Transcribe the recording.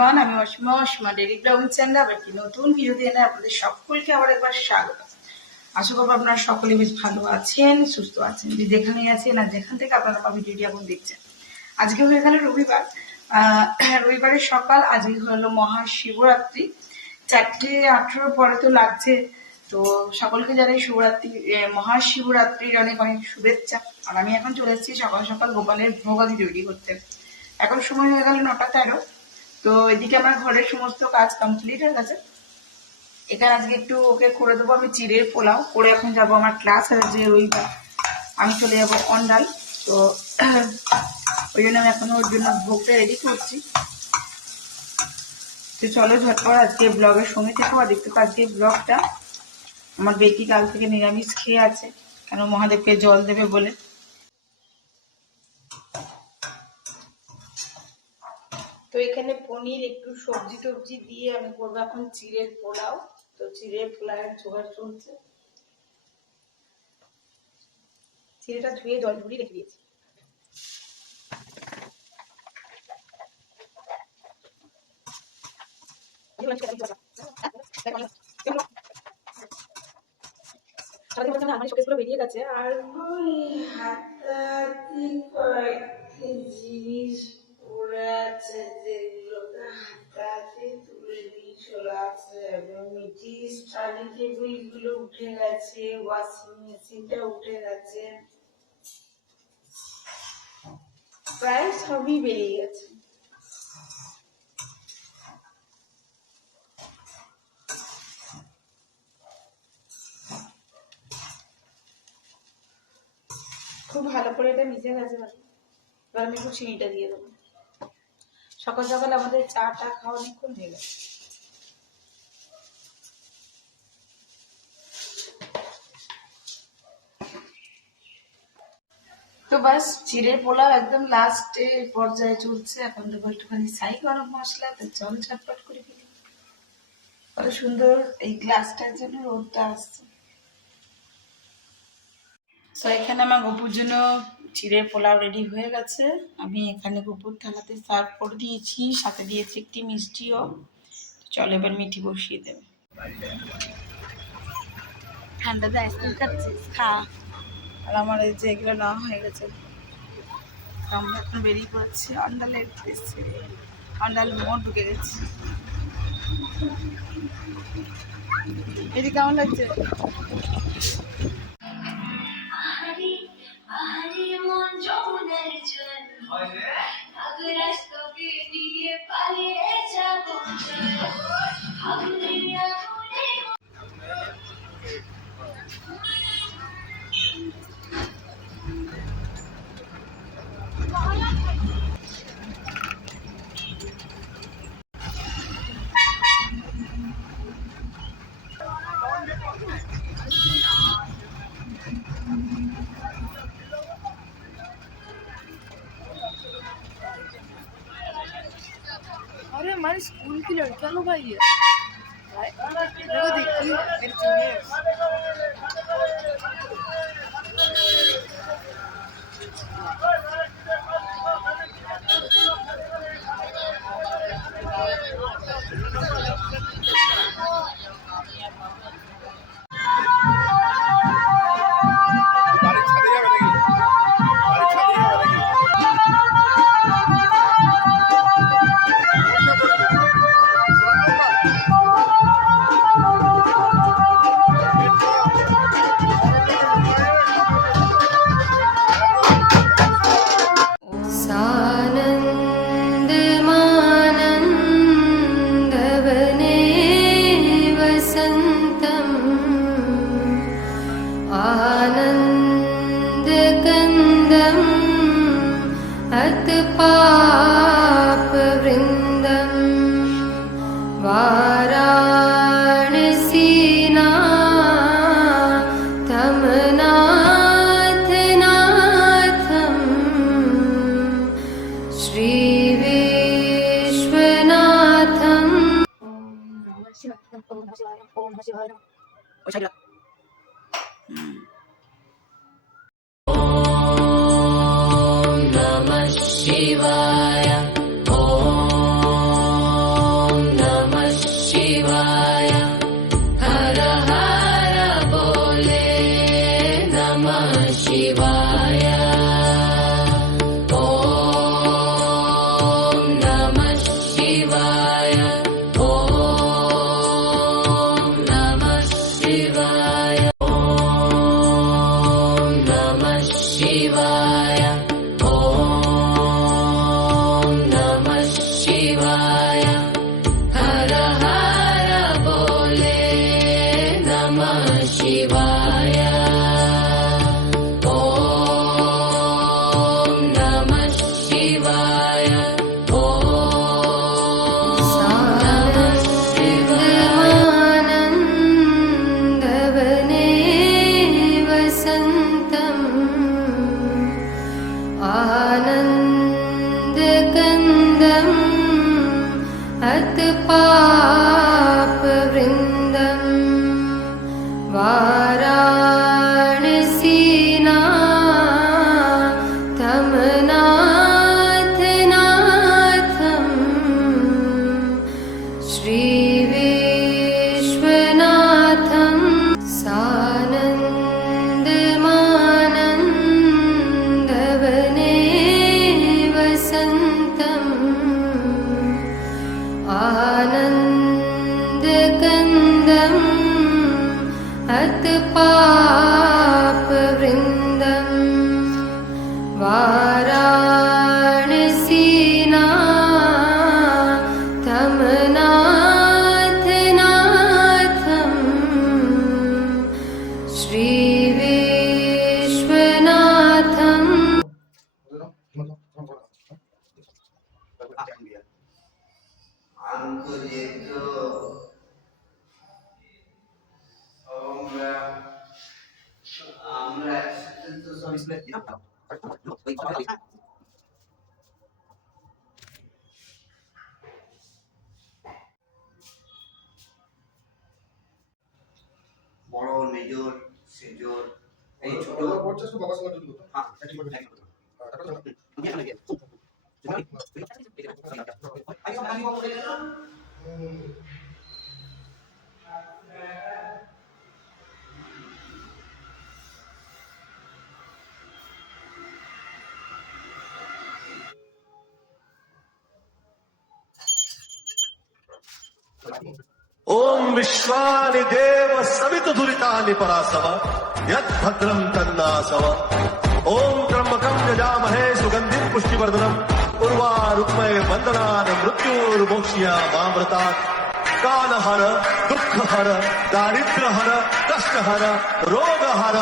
Everyone, আমি Asima daily blogging channel আবার একটি নতুন ভিডিওতে এনে আপনাদের সকলকে আবার একবার স্বাগত। আশা করবো আপনারা সকলে বেশ ভালো আছেন, সুস্থ আছেন। যদি যেখানেই আছেন আর যেখান থেকে আপনারা ভিডিওটি এখন দেখছেন। আজকে হয়ে গেল রবিবার, রবিবারের সকাল। আজকে হলো মহাশিবরাত্রি, 4:18 পরে তো লাগছে। তো সকলকে জানাই মহাশিবরাত্রির অনেক অনেক শুভেচ্ছা। আর আমি এখন চলে এসেছি সকাল সকাল গোপালের ভোগাদি তৈরি করতে। এখন সময় হয়ে গেল 9:13। তো এদিকে আমার ঘরের সমস্ত কাজ কমপ্লিট হয়ে গেছে। এখানে আজকে একটু ওকে করে দেবো আমি চিড়ের পোলাও করে। এখন যাবো আমার ক্লাস আছে রবিবার, আমি চলে যাবো অন্ডাল। তো ওই জন্য আমি এখন ওর জন্য ভোগটা রেডি করছি। তো চলো ঝটপট আজকে ব্লগের সঙ্গে থেকে দেখতে পাবো। আজকে ব্লগটা আমার বেটি কাল থেকে নিরামিষ খেয়ে আছে, কেন মহাদেবকে জল দেবে বলে। তো এখানে পনির একটু সবজি টবজি দিয়ে আমি করবো এখন চিড়ের পোলাও। তো চিড়ের পোলাওয়ের জোগাড় চলছে। চিড়েটা ধুয়ে জল ঝরিয়ে রেখে দিয়েছি। বেরিয়ে গেছে আর জিনিস পড়ে আছে যেগুলোকে হাতে তুলে দিয়ে চলে আসছে। এবং মিটি স্টাডি টেবিল গুলো উঠে গেছে, ওয়াশিং মেশিনটা উঠে গেছে, প্রায় সবই বেরিয়ে গেছে। খুব ভালো করে এটা মিশে গেছে। এবার আমি একটু চিনিটা দিয়ে দেবো। সকাল সকাল আমাদের চাটা খাওয়া অনেকক্ষণ হয়ে গেছে। তো বাস চিড়ের পোলাও একদম লাস্টে পর্যায়ে চলছে। এখন দেবো একটুখানি ছাই গরম মশলা। তো চল ঝটপট করে ফেলি। কত সুন্দর এই গ্লাসটার জন্য রোদটা আসছে। তো এখানে আমার গপুর জন্য চিড়ের পোলাও রেডি হয়ে গেছে। আমি এখানে গপুর থালাতে সার্ভ করে দিয়েছি, সাথে দিয়েছি একটি মিষ্টিও। চলো এবার মিঠি বসিয়ে দেবে। ঠান্ডাতে আইসক্রিম খাচ্ছিস, খা। আর আমার এই যে এগুলো নেওয়া হয়ে গেছে। আমরা এখন বেরিয়ে পড়ছি অন্ডালের উদ্দেশ্যে। অন্ডাল মোড় ঢুকে গেছি। এটি কেমন লাগছে? अरे हमारे स्कूल की लड़कियां लोग आई है। देखो देखिए मेरी जूनियर्स। शिवाय। आनन्दकन्दम् अतपापवृन्दम् वाराणसीनाथनाथनाथम् श्रीविश्वनाथम् सानन्दमानन्दवने वसन्तम् आनन्दकन्दम् अतपापवृन्दम् वाराणसीनाथनाथनाथम् श्रीविश्वनाथम् বড় মেজর সেজর এই ছোট ओम विश्वानि देव सवितु दुरितानि परासव यद्भद्रं तन्नासव ओम त्र्यंबकं यजामहे सुगंधिं पुष्टिवर्धनम् उर्वारुक्मये वन्दनान् मृत्युर्मोक्ष्यामामृतात् कालहर दुःखहर दारिद्र्यहर कष्टहर रोगहर